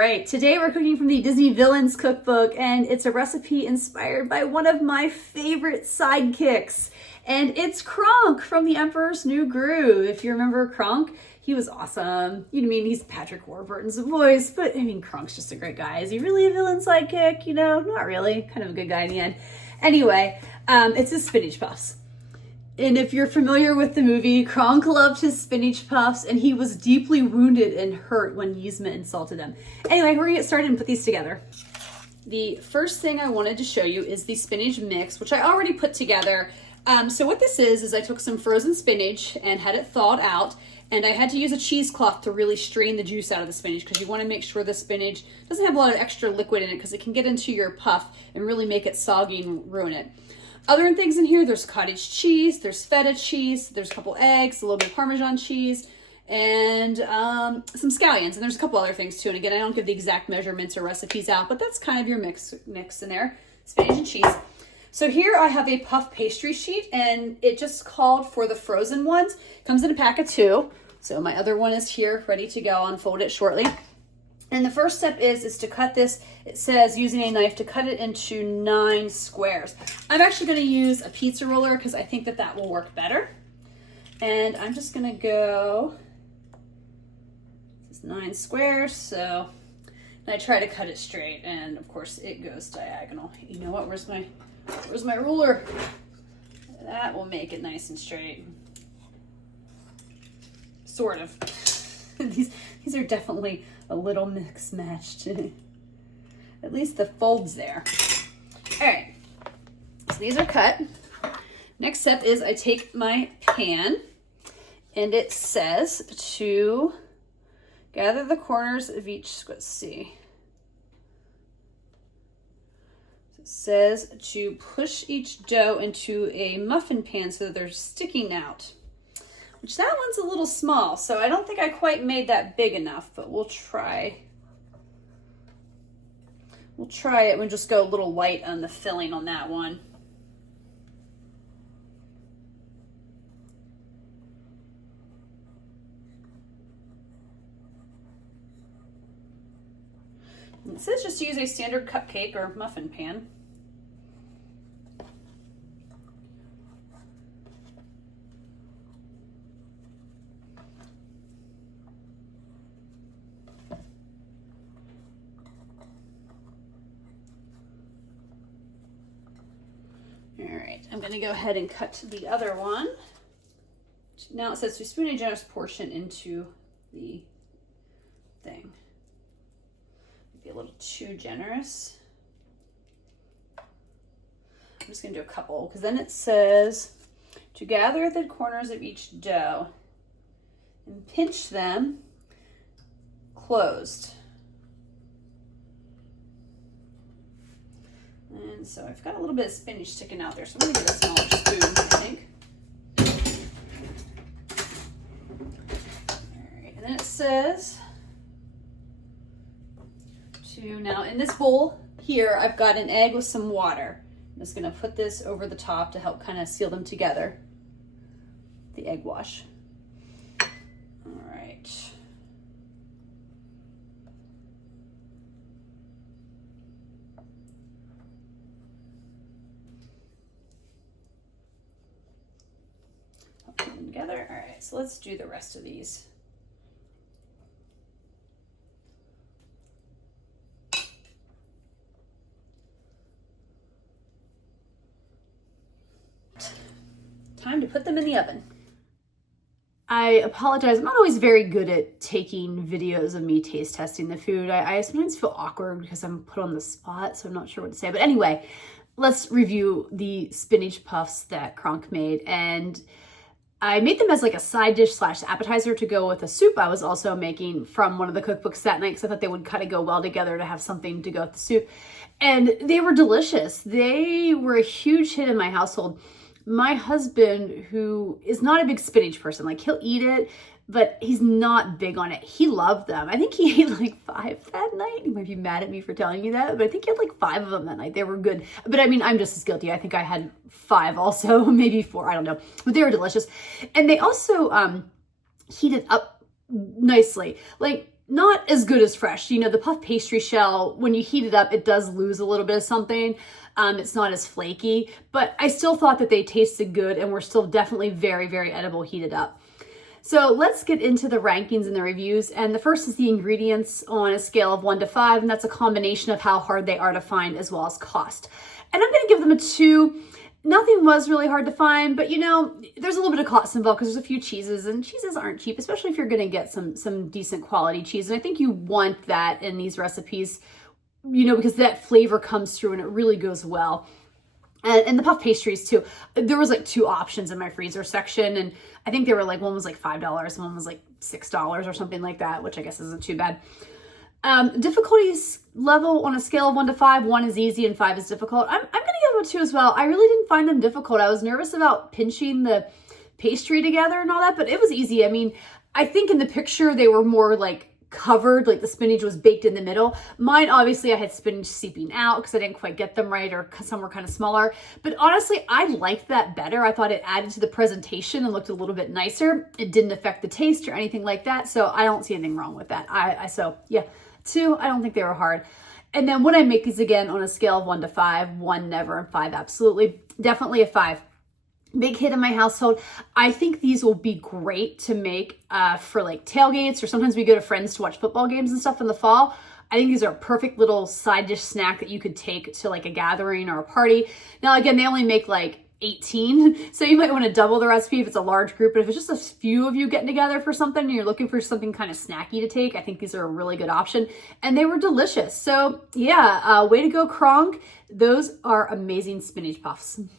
Right, today we're cooking from the Disney Villains cookbook, and it's a recipe inspired by one of my favorite sidekicks, and it's Kronk from The Emperor's New Groove. If you remember Kronk, he was awesome. You know, I mean, he's Patrick Warburton's voice, but I mean, Kronk's just a great guy. Is he really a villain sidekick? You know, not really. Kind of a good guy in the end. Anyway, it's his spinach puffs. And if you're familiar with the movie, Kronk loved his spinach puffs, and he was deeply wounded and hurt when Yzma insulted him. Anyway, we're gonna get started and put these together. The first thing I wanted to show you is the spinach mix, which I already put together. So what this is I took some frozen spinach and had it thawed out, and I had to use a cheesecloth to really strain the juice out of the spinach because you want to make sure the spinach doesn't have a lot of extra liquid in it because it can get into your puff and really make it soggy and ruin it. Other things in here, there's cottage cheese, there's feta cheese, there's a couple eggs, a little bit of Parmesan cheese, and some scallions. And there's a couple other things too. And again, I don't give the exact measurements or recipes out, but that's kind of your mix in there, spinach and cheese. So here I have a puff pastry sheet, and it just called for the frozen ones. Comes in a pack of 2. So my other one is here, ready to go. I'll unfold it shortly. And the first step is to cut this. It says using a knife to cut it into 9 squares. I'm actually going to use a pizza roller because I think that will work better. And I'm just going to go, this is 9 squares, so and I try to cut it straight, and of course it goes diagonal. You know what, where's my ruler? That will make it nice and straight. Sort of. These are definitely a little mix-matched. At least the folds there. All right, so these are cut. Next step is I take my pan, and it says to gather the corners of each, let's see. It says to push each dough into a muffin pan so that they're sticking out. Which that one's a little small, so I don't think I quite made that big enough, but we'll try. We'll try it. We'll just go a little light on the filling on that one. And it says just use a standard cupcake or muffin pan. All right, I'm going to go ahead and cut the other one. Now it says to spoon a generous portion into the thing. Maybe a little too generous. I'm just going to do a couple because then it says to gather the corners of each dough and pinch them closed. And so I've got a little bit of spinach sticking out there, so I'm going to get a smaller spoon, I think. All right, and then it says to, now in this bowl here, I've got an egg with some water. I'm just going to put this over the top to help kind of seal them together, the egg wash. All right. Put them together. All right, so let's do the rest of these. Time to put them in the oven. I apologize. I'm not always very good at taking videos of me taste testing the food. I sometimes feel awkward because I'm put on the spot, so I'm not sure what to say. But anyway, let's review the spinach puffs that Kronk made. And I made them as like a side dish / appetizer to go with a soup I was also making from one of the cookbooks that night because I thought they would kind of go well together to have something to go with the soup. And they were delicious. They were a huge hit in my household. My husband, who is not a big spinach person, like he'll eat it, but he's not big on it. He loved them. I think he ate like 5 that night. You might be mad at me for telling you that, but I think he had like 5 of them that night. They were good. But I mean, I'm just as guilty. I think I had 5 also, maybe 4, I don't know. But they were delicious. And they also heated up nicely. Like not as good as fresh. You know, the puff pastry shell, when you heat it up, it does lose a little bit of something. It's not as flaky, but I still thought that they tasted good and were still definitely very, very edible heated up. So let's get into the rankings and the reviews. And the first is the ingredients on a scale of 1 to 5, and that's a combination of how hard they are to find as well as cost. And I'm gonna give them a 2. Nothing was really hard to find, but you know, there's a little bit of cost involved because there's a few cheeses, and cheeses aren't cheap, especially if you're gonna get some decent quality cheese. And I think you want that in these recipes, you know, because that flavor comes through and it really goes well. And the puff pastries too. There was like 2 options in my freezer section, and I think they were like, one was like $5 and one was like $6 or something like that, which I guess isn't too bad. Difficulties level on a scale of 1 to 5, 1 is easy and 5 is difficult. I'm gonna give them a 2 as well. I really didn't find them difficult. I was nervous about pinching the pastry together and all that, but it was easy. I mean, I think in the picture they were more like covered, like the spinach was baked in the middle. Mine, obviously I had spinach seeping out because I didn't quite get them right, or some were kind of smaller. But honestly, I liked that better. I thought it added to the presentation and looked a little bit nicer. It didn't affect the taste or anything like that. So I don't see anything wrong with that. So yeah, 2, I don't think they were hard. And then when I make these again on a scale of 1 to 5, 1 never and 5 absolutely, definitely a 5. Big hit in my household. I think these will be great to make for like tailgates, or sometimes we go to friends to watch football games and stuff in the fall. I think these are a perfect little side dish snack that you could take to like a gathering or a party. Now, again, they only make like 18, so you might want to double the recipe if it's a large group, but if it's just a few of you getting together for something and you're looking for something kind of snacky to take, I think these are a really good option, and they were delicious. So yeah, way to go, Kronk. Those are amazing spinach puffs.